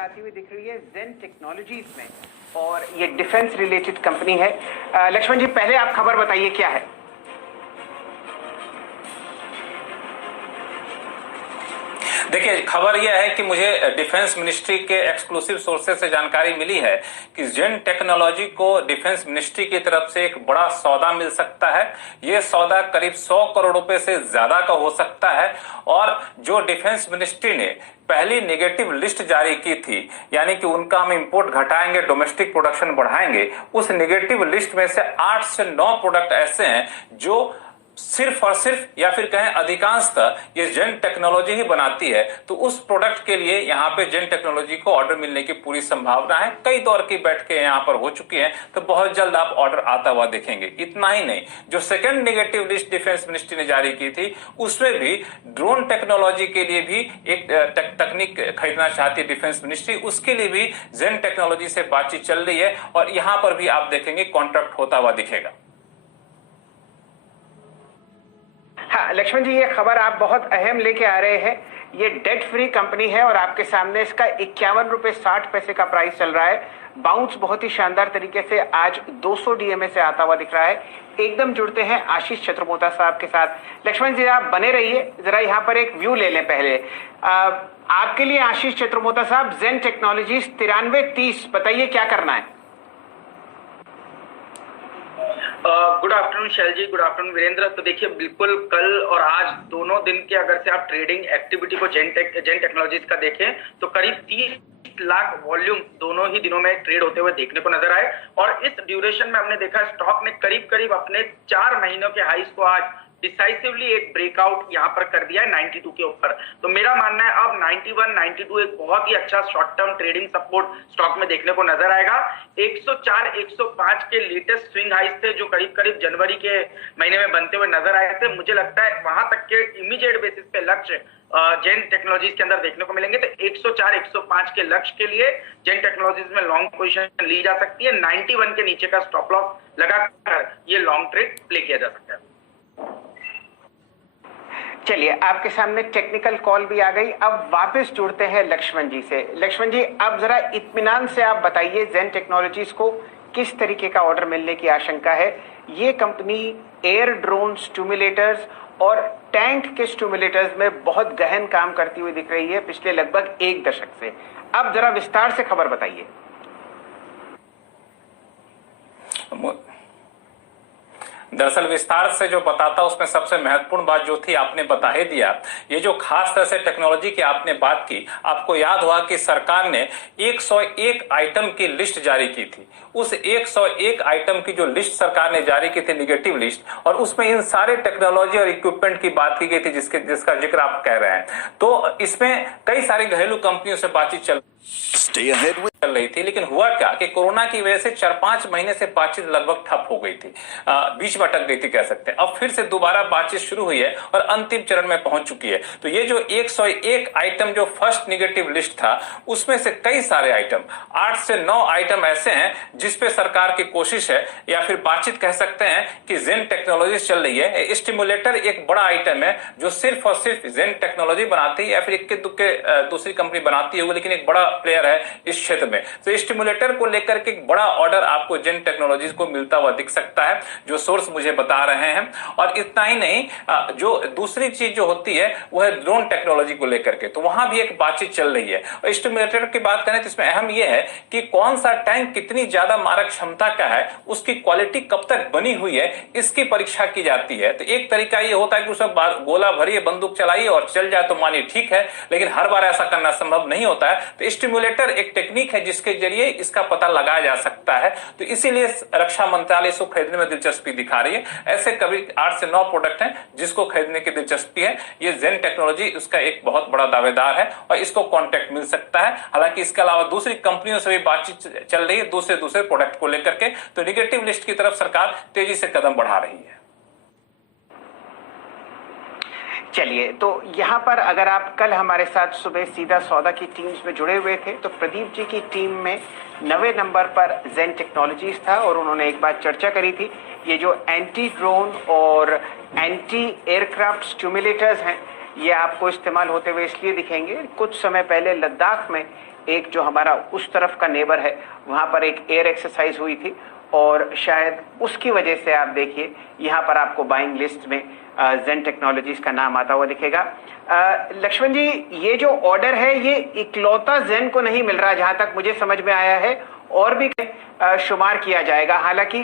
आती हुई दिख रही है जेन टेक्नोलॉजीज में, और ये डिफेंस रिलेटेड कंपनी है। लक्ष्मण जी, पहले आप खबर बताइए क्या है। देखिए, खबर यह है कि मुझे डिफेंस मिनिस्ट्री के एक्सक्लूसिव सोर्सेज से जानकारी मिली है कि जेन टेक्नोलॉजी को डिफेंस मिनिस्ट्री की तरफ से एक बड़ा सौदा मिल सकता है। यह सौदा करीब 100 करोड़ रुपए से ज्यादा का हो सकता है, और जो डिफेंस मिनिस्ट्री ने पहली नेगेटिव लिस्ट जारी की थी, यानी कि उनका हम इंपोर्ट घटाएंगे, डोमेस्टिक प्रोडक्शन बढ़ाएंगे, उस नेगेटिव लिस्ट में से 8 से 9 प्रोडक्ट ऐसे हैं जो सिर्फ और सिर्फ या फिर कहें अधिकांशतः ये जेन टेक्नोलॉजी ही बनाती है। तो उस प्रोडक्ट के लिए यहाँ पे जेन टेक्नोलॉजी को ऑर्डर मिलने की पूरी संभावना है। कई दौर की बैठकें यहाँ पर हो चुकी हैं, तो बहुत जल्द आप ऑर्डर आता हुआ देखेंगे। इतना ही नहीं, जो second negative list defence ministry ने जारी की थी, उसमें भी ड्रोन टेक्नोलॉजी के लिए भी एक तकनीक खरीदना चाहती है डिफेंस मिनिस्ट्री। उसके लिए भी जेन टेक्नोलॉजी से बातचीत चल रही है, और यहाँ पर भी आप देखेंगे कॉन्ट्रैक्ट होता हुआ दिखेगा। हाँ लक्ष्मण जी, ये खबर आप बहुत अहम लेके आ रहे हैं। ये डेट फ्री कंपनी है और आपके सामने इसका 51.60 रुपए का प्राइस चल रहा है। बाउंस बहुत ही शानदार तरीके से आज 200 डीएमए से आता हुआ दिख रहा है। एकदम जुड़ते हैं आशीष छत्रमोता साहब के साथ। लक्ष्मण जी, आप बने रहिए, जरा यहाँ पर एक व्यू ले लें पहले। आपके लिए आशीष छत्रमोता साहब, जेन टेक्नोलॉजीज 9330, बताइए क्या करना है। गुड आफ्टरनून शैल जी, गुड आफ्टरनून वीरेंद्र। तो देखिए, बिल्कुल कल और आज दोनों दिन के अगर से आप ट्रेडिंग एक्टिविटी को जेन टेक्नोलॉजीज का देखें तो करीब 30 लाख वॉल्यूम दोनों ही दिनों में ट्रेड होते हुए देखने को नजर आए। और इस ड्यूरेशन में हमने देखा स्टॉक ने करीब करीब अपने 4 महीनों के हाईज को आज डिसाइसिवली एक ब्रेकआउट यहां पर कर दिया है 92 के ऊपर। तो मेरा मानना है अब 91, 92 एक बहुत ही अच्छा short term trading support stock में देखने को नजर आएगा। 104, 105 के लेटेस्ट स्विंग हाइज थे जो करीब करीब जनवरी के महीने में बनते हुए नजर आए थे। मुझे लगता है वहां तक के इमीडिएट बेसिस पे लक्ष्य जेन टेक्नोलॉजीज के अंदर देखने को मिलेंगे। तो 104, 105 के लक्ष्य के लिए जेन टेक्नोलॉजीज में लॉन्ग पोजीशन ली जा सकती है। 91 के नीचे का स्टॉप लॉस लगाकर ये लॉन्ग ट्रेड प्ले किया जा सकता है। चलिए, आपके सामने टेक्निकल कॉल भी आ गई। अब वापस जुड़ते हैं लक्ष्मण जी से। लक्ष्मण जी, अब जरा इत्मीनान से आप बताइए, जेन टेक्नोलॉजीज को किस तरीके का ऑर्डर मिलने की आशंका है। ये कंपनी एयर ड्रोन स्टिमुलेटर्स और टैंक के स्टिमुलेटर्स में बहुत गहन काम करती हुई दिख रही है पिछले लगभग 1 दशक से। अब जरा विस्तार से खबर बताइए। दरअसल विस्तार से जो बताता उसमें सबसे महत्वपूर्ण बात जो थी आपने बता ही दिया। ये जो खास तरह से टेक्नोलॉजी की आपने बात की, आपको याद हुआ कि सरकार ने 101 आइटम की लिस्ट जारी की थी। उस 101 आइटम की जो लिस्ट सरकार ने जारी की थी, नेगेटिव लिस्ट, और उसमें इन सारे टेक्नोलॉजी और इक्विपमेंट की बात की गई थी जिसका जिक्र आप कह रहे हैं। तो इसमें कई सारी घरेलू कंपनियों से बातचीत चल रही थी, लेकिन हुआ क्या कि कोरोना की वजह से 4-5 महीने से बातचीत लगभग ठप हो गई थी, बीच में अटक गई थी कह सकते हैं। अब फिर से दोबारा बातचीत शुरू हुई है और अंतिम चरण में पहुंच चुकी है। तो ये जो 101 आइटम जो फर्स्ट नेगेटिव लिस्ट था, उसमें से कई सारे आइटम, 8 से 9 आइटम ऐसे हैं जिसपे सरकार की कोशिश है, या फिर बातचीत कह सकते हैं कि जेन टेक्नोलॉजी चल रही है। स्टिमुलेटर एक बड़ा आइटम है जो सिर्फ और सिर्फ जेन टेक्नोलॉजी बनाती है, या फिर इक्के दुक्के दूसरी कंपनी बनाती होगी, लेकिन एक बड़ा प्लेयर है इस क्षेत्र में। तो स्टिमुलेटर को लेकर के एक बड़ा ऑर्डर आपको जेन टेक्नोलॉजीज को मिलता हुआ दिख सकता है, जो सोर्स मुझे बता रहे हैं। और इतना ही नहीं, जो दूसरी चीज जो होती है वो है ड्रोन टेक्नोलॉजी को लेकर के, तो वहां भी एक बातचीत चल रही है। और स्टिमुलेटर की बात करें तो इसमें अहम यह है कि कौन सा टैंक कितनी ज्यादा मारक क्षमता का है, उसकी क्वालिटी कब तक बनी हुई है, इसकी परीक्षा की जाती है। तो एक तरीका ये होता है कि उसमें गोला भरिए, बंदूक चलाइए और चल जाए तो मानिए ठीक है, लेकिन हर बार ऐसा करना संभव नहीं होता है। तो स्टिमुलेटर एक टेक्निक है जिसके जरिए इसका पता लगाया जा सकता है। तो इसीलिए रक्षा मंत्रालय इसको खरीदने में दिलचस्पी दिखा रही है। ऐसे कभी 8 से 9 प्रोडक्ट हैं जिसको खरीदने की दिलचस्पी है। ये जेन टेक्नोलॉजी उसका एक बहुत बड़ा दावेदार है और इसको कॉन्ट्रैक्ट मिल सकता है। हालांकि इसके अलावा दूसरी कंपनियों से भी बातचीत चल रही है दूसरे प्रोडक्ट को लेकर के। तो नेगेटिव लिस्ट की तरफ सरकार तेजी से कदम बढ़ा रही है। चलिए, तो यहाँ पर अगर आप कल हमारे साथ सुबह सीधा सौदा की टीम्स में जुड़े हुए थे, तो प्रदीप जी की टीम में 9वें नंबर पर जेन टेक्नोलॉजीज था और उन्होंने एक बात चर्चा करी थी। ये जो एंटी ड्रोन और एंटी एयरक्राफ्ट स्टिमुलेटर्स हैं, ये आपको इस्तेमाल होते हुए इसलिए दिखेंगे, कुछ समय पहले लद्दाख में एक जो हमारा उस तरफ का नेबर है वहां पर एक एयर एक्सरसाइज हुई थी और शायद उसकी वजह से आप देखिए यहाँ पर आपको बाइंग लिस्ट में जेन टेक्नोलॉजीज का नाम आता हुआ दिखेगा। लक्ष्मण जी, ये जो ऑर्डर है ये इकलौता जेन को नहीं मिल रहा, जहां तक मुझे समझ में आया है और भी शुमार किया जाएगा। हालांकि